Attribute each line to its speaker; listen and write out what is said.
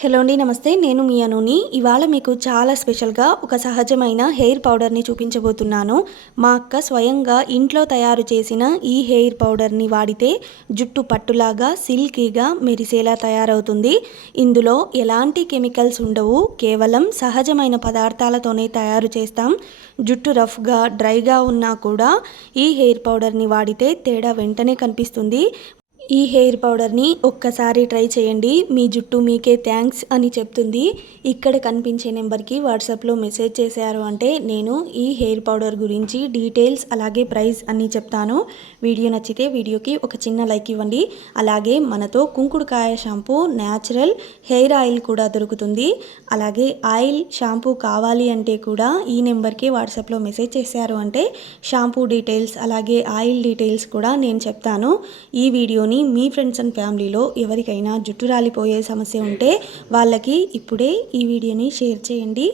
Speaker 1: Hello అండి నమస్తే. నేను మీ అనుని. ఇవాళ మీకు చాలా స్పెషల్గా ఒక సహజమైన హెయిర్ పౌడర్ని చూపించబోతున్నాను. మా అక్క స్వయంగా ఇంట్లో తయారు చేసిన ఈ హెయిర్ పౌడర్ని వాడితే జుట్టు పట్టులాగా సిల్కీగా మెరిసేలా తయారవుతుంది. ఇందులో ఎలాంటి కెమికల్స్ ఉండవు. కేవలం సహజమైన పదార్థాలతోనే తయారు చేస్తాం. జుట్టు రఫ్గా డ్రైగా ఉన్నా కూడా ఈ హెయిర్ పౌడర్ని వాడితే తేడా వెంటనే కనిపిస్తుంది. ఈ హెయిర్ పౌడర్ని ఒక్కసారి ట్రై చేయండి. మీ జుట్టు మీకే థ్యాంక్స్ అని చెప్తుంది. ఇక్కడ కనిపించే నెంబర్కి వాట్సాప్లో మెసేజ్ చేశారు అంటే నేను ఈ హెయిర్ పౌడర్ గురించి డీటెయిల్స్ అలాగే ప్రైస్ అన్నీ చెప్తాను. వీడియో నచ్చితే వీడియోకి ఒక చిన్న లైక్ ఇవ్వండి. అలాగే మనతో కుంకుడుకాయ షాంపూ న్యాచురల్ హెయిర్ ఆయిల్ కూడా దొరుకుతుంది. అలాగే ఆయిల్ షాంపూ కావాలి అంటే కూడా ఈ నెంబర్కి వాట్సాప్లో మెసేజ్ చేశారు అంటే షాంపూ డీటెయిల్స్ అలాగే ఆయిల్ డీటెయిల్స్ కూడా నేను చెప్తాను. ఈ వీడియోని మీ ఫ్రెండ్స్ అండ్ ఫ్యామిలీలో ఎవరికైనా జుట్టు రాలిపోయే సమస్య ఉంటే వాళ్ళకి ఇప్పుడే ఈ వీడియోని షేర్ చేయండి.